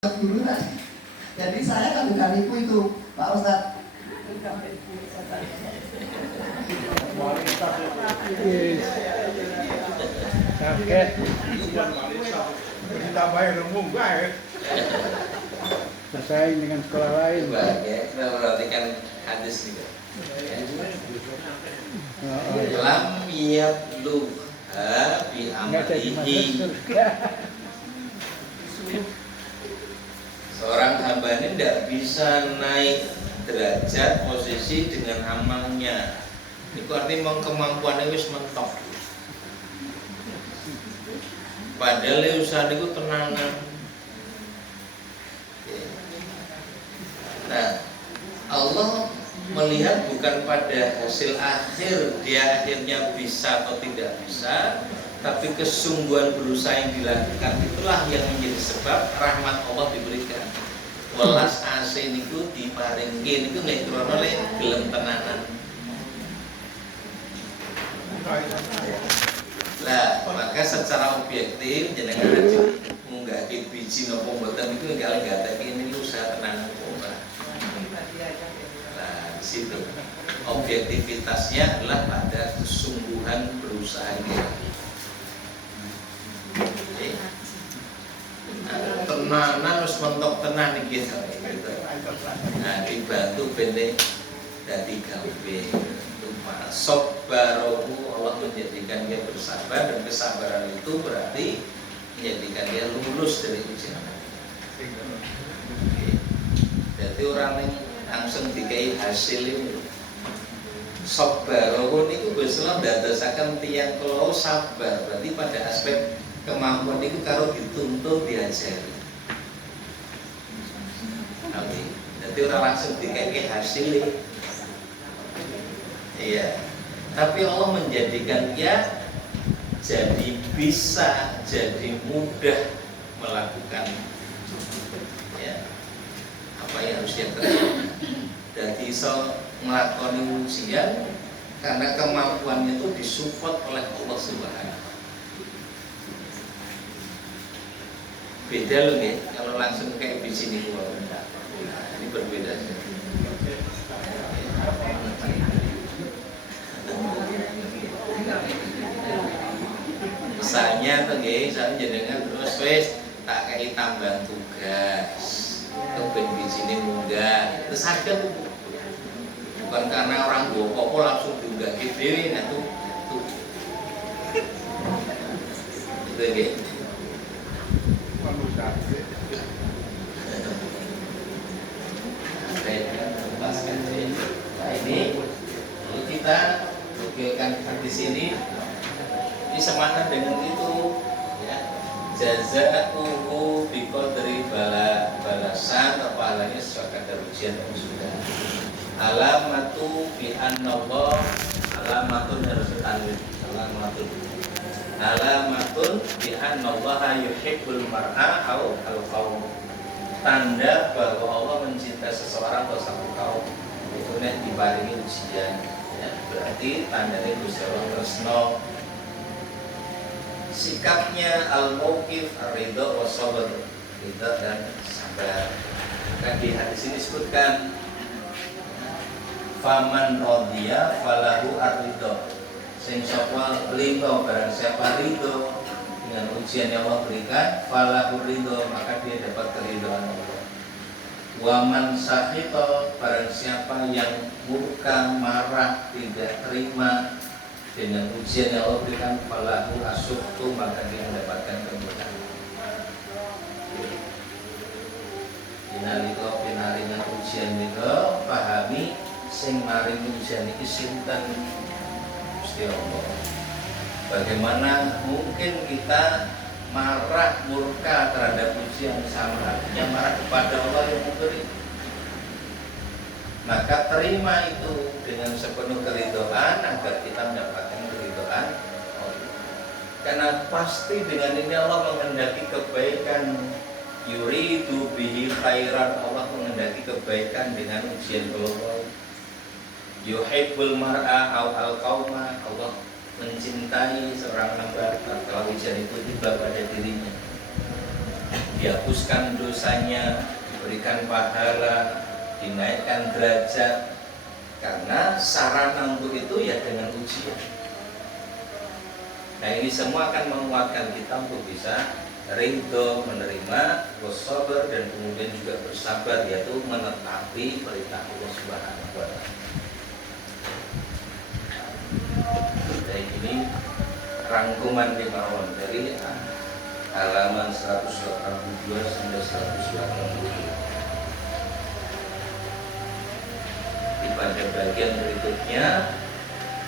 guruan. Jadi saya kan juga nipu itu Pak Ustadz. Kaget. Ditambahin munggah ya. Bersaing dengan sekolah lain. Kita perhatikan hadis juga. Lam yabluha bi amalihi. Seorang hamba ini tidak bisa naik derajat posisi dengan amalnya. Itu artinya kemampuannya wis mentok. Padahal usaha itu tenanan. Nah, Allah melihat bukan pada hasil akhir dia akhirnya bisa atau tidak bisa, tapi kesungguhan berusaha yang dilakukan itulah yang menjadi sebab rahmat Allah diberikan. Welas asin itu diparingke niku nek krana gelem tenanan. Lah, maka secara objektif jenengan aja munggahke biji napa mboten niku nggak ngatake ini usaha tenanan ora. Nah, di situ objektivitasnya adalah pada kesungguhan berusaha dia. Tenanan wis mentok tenan iki gitu. Nah, dibantu bene dadi gawe. Sabarohu Allah menjadikan dia bersabar, dan kesabaran itu berarti menjadikan dia lulus dari ujian. Jadi orang yang langsung dikai hasil itu sabarohu niku Gusti Allah ndadosaken tiyang kula sabar, berarti pada aspek kemampuan itu kalau dituntut diajari. Jadi orang langsung dikai hasil. Iya. Tapi Allah menjadikan dia jadi bisa, jadi mudah melakukan ya, apa yang harus dia kerjakan. Jadi so melakukan ujian karena kemampuannya itu disupport oleh Allah Subhanahu. Beda loh ya, kalau langsung kayak di sini ini berbeda. Misalnya tuh guys, saya jenengan terus wes tak kayak tambah tugas, kepen di sini munggah, terus ada bukan karena orang bokok langsung diunggah dewi, nah tuh itu guys. Nah ini lalu kita bukilkan di sini. Ini semangat dengan itu ya. Jazaa'uhu biqadri balasan atau pahalanya sesuai kadar ujian yang sudah. Alamatu bi annallah alamatun harus tanwin. Alamatun bi annallaha yuhibbul mar'a au al-qaum. Tanda bahwa Allah mencintai seseorang atau satu kaum itu nek diparingi ujian ya, berarti tandanya Gusti Allah tresno. Sikapnya al-mauqif ar-ridha wa sabr, ridha dan sabar. Maka di hadis ini disebutkan faman radiya falahu ar-ridha. Sing sapa ridha, barang siapa ridha dengan ujian yang Allah berikan, falahu ridha, maka dia dapat keridhaan Allah. Wa man sakhita, barang siapa yang murka, marah, tidak terima dengan ujian yang Allah berikan, falahu asyuktu, maka dia mendapatkan kemudahan. Inaliko pinaringan ujian itu pahami sing maring ujian ini sinten Gusti Allah. Bagaimana mungkin kita marah murka terhadap ujian sama yang marah kepada Allah yang memberi? Maka terima itu dengan sepenuh keridhaan agar kita mendapatkan keridhaan Allah. Karena pasti dengan ini Allah menghendaki kebaikan. Yuridu bihi khairan, Allah menghendaki kebaikan dengan ujian Allah. Yuhibbul mar'a au al-qauma, Allah mencintai seorang hamba kalau ujian itu tiba pada dirinya. dihapuskan dosanya, diberikan pahala, dinaikkan derajat. Karena sarana untuk itu ya dengan ujian. Nah ini semua akan menguatkan kita untuk bisa ridho, menerima, bersabar, dan kemudian juga bersabar, yaitu menetapi perintah Allah Subhanahu wa Ta'ala. Jadi ini rangkuman di bawah dari halaman 182 sampai 180. Pada bagian berikutnya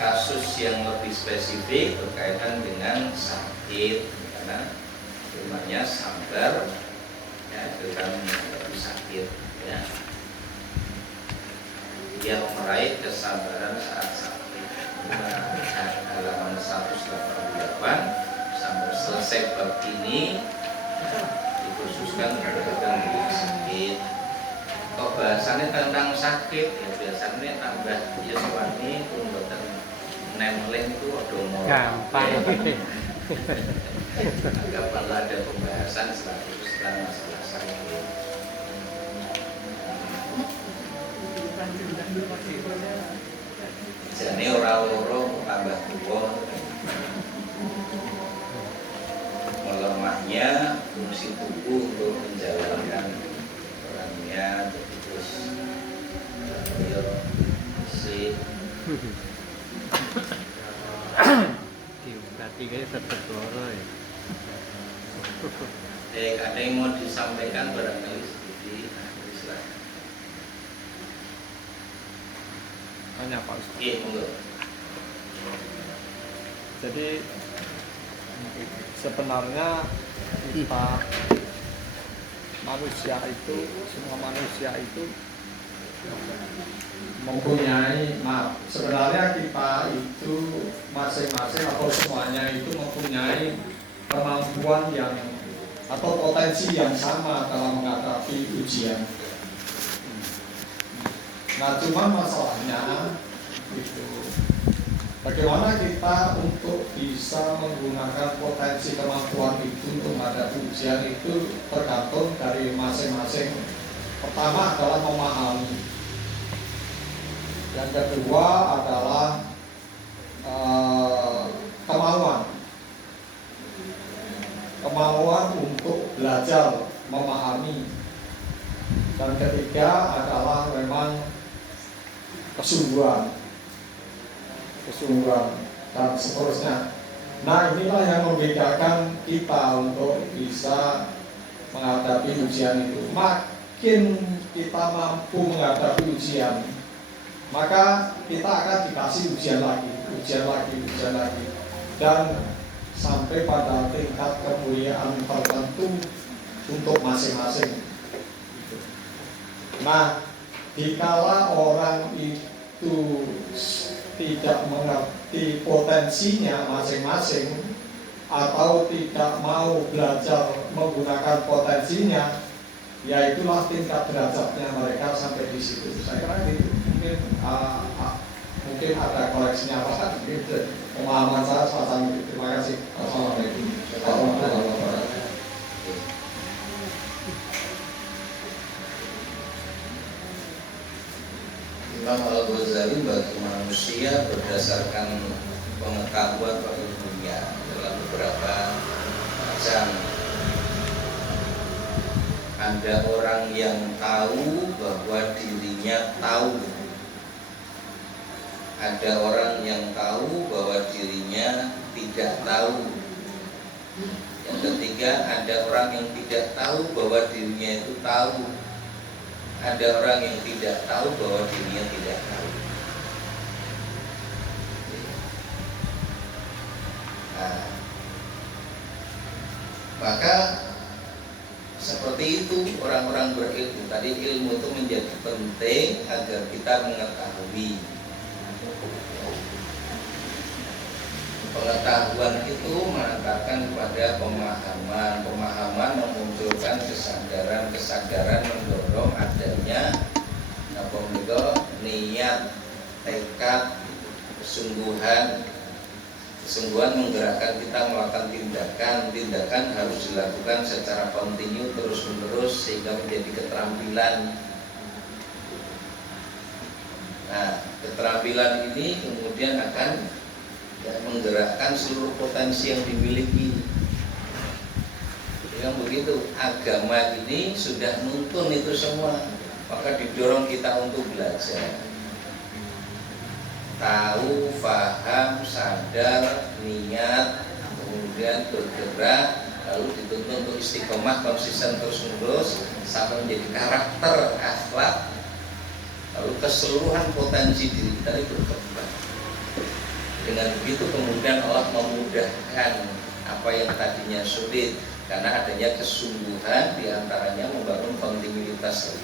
kasus yang lebih spesifik berkaitan dengan sakit, karena namanya sabar ya, itu kan lebih sakit ya, yang meraih kesabaran saat sakit. Halaman 188 sampai selesai bab ini dikhususkan berkaitan dengan sakit. Kok bahasannya tentang sakit ya, biasanya tambah ya suami pembuatan nemleng itu ada mau gampang. agak perlu ada pembahasan setelah masalah sakit. Jadi orang loro tambah tua, melemahnya fungsi tubuh untuk menjalankan perannya. Terus si berarti kayak tetap loro ya. ada yang mau disampaikan barangkali sedikit. Tanya Pak Ustaz. Iya, monggo. Jadi sebenarnya kita manusia itu, semua manusia itu mempunyai, sebenarnya kita itu masing-masing atau semuanya itu mempunyai kemampuan yang atau potensi yang sama dalam menghadapi ujian. Nah, cuman masalahnya itu bagaimana kita untuk bisa menggunakan potensi kemampuan itu untuk menghadapi ujian itu tergantung dari masing-masing. Pertama adalah memahami. Yang kedua adalah kemauan untuk belajar memahami. Dan ketiga adalah memang kesungguhan dan seterusnya. Nah, inilah yang membedakan kita untuk bisa menghadapi ujian itu. Makin kita mampu menghadapi ujian, maka kita akan dikasih ujian lagi, dan sampai pada tingkat kemuliaan tertentu untuk masing-masing. Nah, dikala orang itu tidak mengerti potensinya masing-masing atau tidak mau belajar menggunakan potensinya, ya itulah tingkat derajatnya mereka sampai di situ. Saya kira ini mungkin ada koleksinya apa gitu. Pemahaman saya semacam itu. Terima kasih. Assalamualaikum warahmatullahi wabarakatuh. Imam Al-Ghazali bagi manusia berdasarkan pengetahuan pada dunia dalam beberapa macam. Ada orang yang tahu bahwa dirinya tahu. Ada orang yang tahu bahwa dirinya tidak tahu. Yang ketiga, ada orang yang tidak tahu bahwa dirinya itu tahu. Ada orang yang tidak tahu bahwa dirinya tidak tahu. Nah, maka seperti itu orang-orang berilmu. Tadi ilmu itu menjadi penting agar kita mengetahui. Pengetahuan itu mengantarkan kepada pemahaman. Pemahaman memunculkan kesadaran mendorong adanya niat, tekad, kesungguhan, Kesungguhan menggerakkan kita melakukan tindakan harus dilakukan secara kontinu terus-menerus sehingga menjadi keterampilan. Nah, keterampilan ini kemudian akan menggerakkan seluruh potensi yang dimiliki. Yang begitu, agama ini sudah nuntun itu semua, maka didorong kita untuk belajar. Tahu, paham, sadar, niat, kemudian bergerak, lalu dituntun untuk istiqomah, konsisten terus-menerus sampai menjadi karakter, akhlak, lalu keseluruhan potensi diri kita itu berkembang. Dengan begitu kemudian Allah memudahkan apa yang tadinya sulit karena adanya kesungguhan, diantaranya membangun kontinuitas.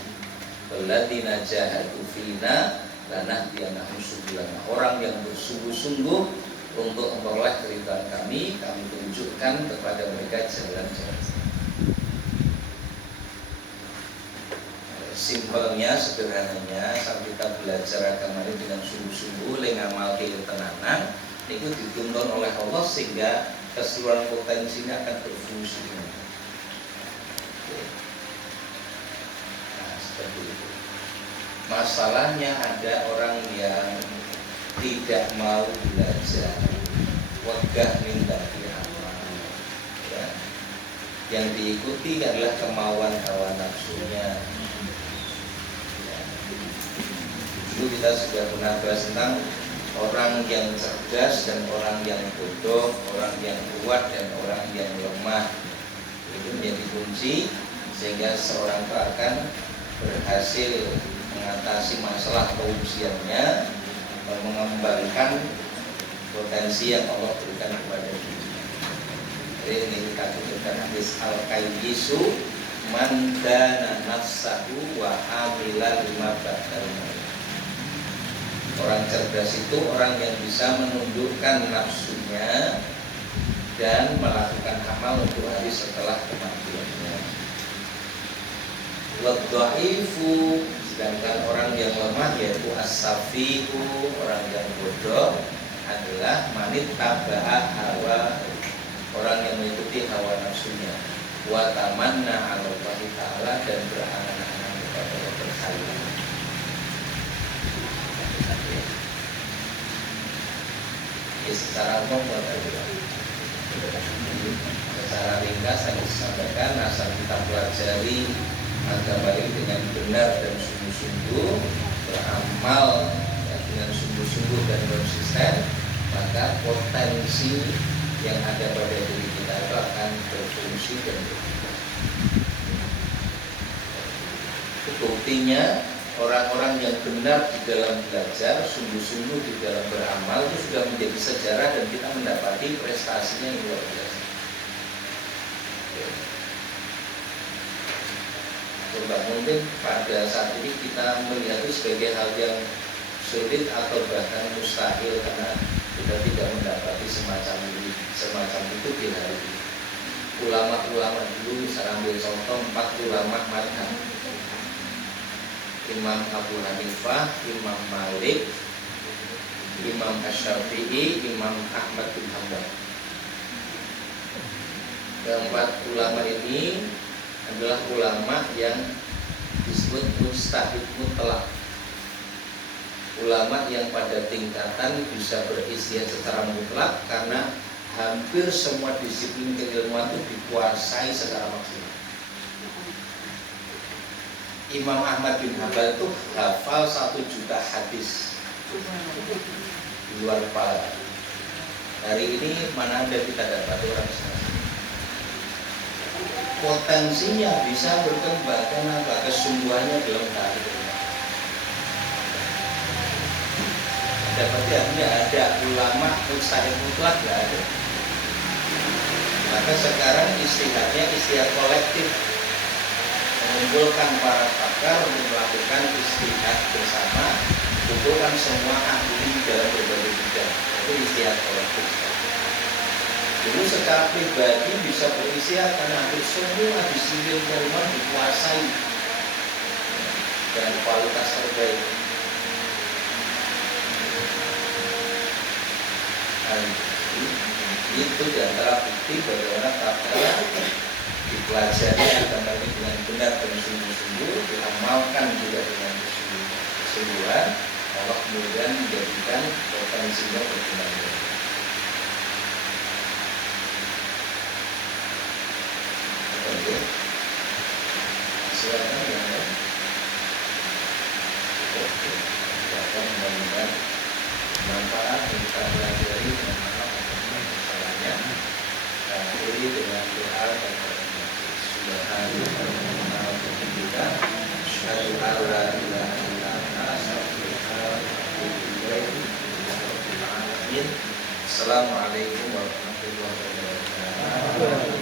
Walladzina jahadu fina lanahdiyannahum subulana. Orang yang bersungguh-sungguh untuk memperoleh keridhaan kami tunjukkan kepada mereka jalan-jalan. Simpelnya, sederhananya, saat kita belajar agama ini dengan sungguh-sungguh, lengamal ketenanan, itu dituntun oleh Allah sehingga keseluruhan potensinya akan berfungsi. Nah, seperti itu. Masalahnya ada orang yang tidak mau belajar, wegah minta amal, ya. Yang diikuti adalah kemauan hawa nafsunya. Ya. Dulu kita sudah pernah bahas tentang orang yang cerdas dan orang yang bodoh, orang yang kuat dan orang yang lemah. Itu menjadi kunci sehingga seorang itu akan berhasil mengatasi masalah keujiannya, mengembangkan potensi yang Allah berikan kepada dirinya. Jadi ini kita kutipkan hadis al-qayyisu man dana nafsahu wa amila lima ba'dal maut. Orang cerdas itu orang yang bisa menundukkan nafsunya dan melakukan amal untuk hari setelah kematiannya. Wadha'ifu, sedangkan orang yang lemah yaitu as-safihu, orang yang bodoh adalah manit taba'a hawa, orang yang mengikuti hawa nafsunya. Wa tamanna 'ala Allah Ta'ala, dan berangan-angan kepada Allah berkhayal. Ya, secara umum secara ringkas saya sampaikan, asal kita pelajari agama ini dengan benar dan sungguh-sungguh, beramal ya, dengan sungguh-sungguh dan konsisten, maka potensi yang ada pada diri kita itu akan berfungsi dan berkembang. Buktinya orang-orang yang benar di dalam belajar, sungguh-sungguh di dalam beramal itu sudah menjadi sejarah dan kita mendapati prestasinya yang luar biasa. Coba mungkin pada saat ini kita melihat itu sebagai hal yang sulit atau bahkan mustahil karena kita tidak mendapati semacam itu di hari ini. Ulama-ulama dulu, misalnya ambil contoh 4 ulama madhab: Imam Abu Hanifah, Imam Malik, Imam Asy-Syafi'i, Imam Ahmad bin Hanbal. Keempat ulama ini adalah ulama yang disebut mujtahid mutlak. Ulama yang pada tingkatan bisa beristihad secara mutlak karena hampir semua disiplin keilmuan itu dikuasai secara maksimal. Imam Ahmad bin Hanbal itu hafal 1 juta hadis di luar kepala. Hari ini mana ada kita dapat orang seperti ini. Potensinya bisa berkembang karena kesungguhannya dalam hal itu. Berarti artinya ada ulama mujtahid mutlak, nggak ada. Maka sekarang istihad kolektif, mengumpulkan para pakar untuk melakukan istihad bersama, kumpulkan semua ahli dalam berbagai bidang. Itu istihad kolektif. Dulu secara pribadi bisa beristihad karena hampir semua disiplin ilmu dikuasai dengan kualitas terbaik. Itu di antara bukti bagaimana tatkala dipelajari agama ini dengan benar dan sungguh-sungguh, diamalkan juga dengan kesungguhan, Allah kemudian menjadikan potensinya berkembang. Oke, silakan yang lain. Oke, silakan mudah-mudahan manfaat yang kita pelajari dengan maaf masalahnya. Akhiri dengan doa dan Subhanallah kita asyhadu an la ilaha illa anta astaghfiruka wa atubu ilaik. Assalamualaikum warahmatullahi wabarakatuh.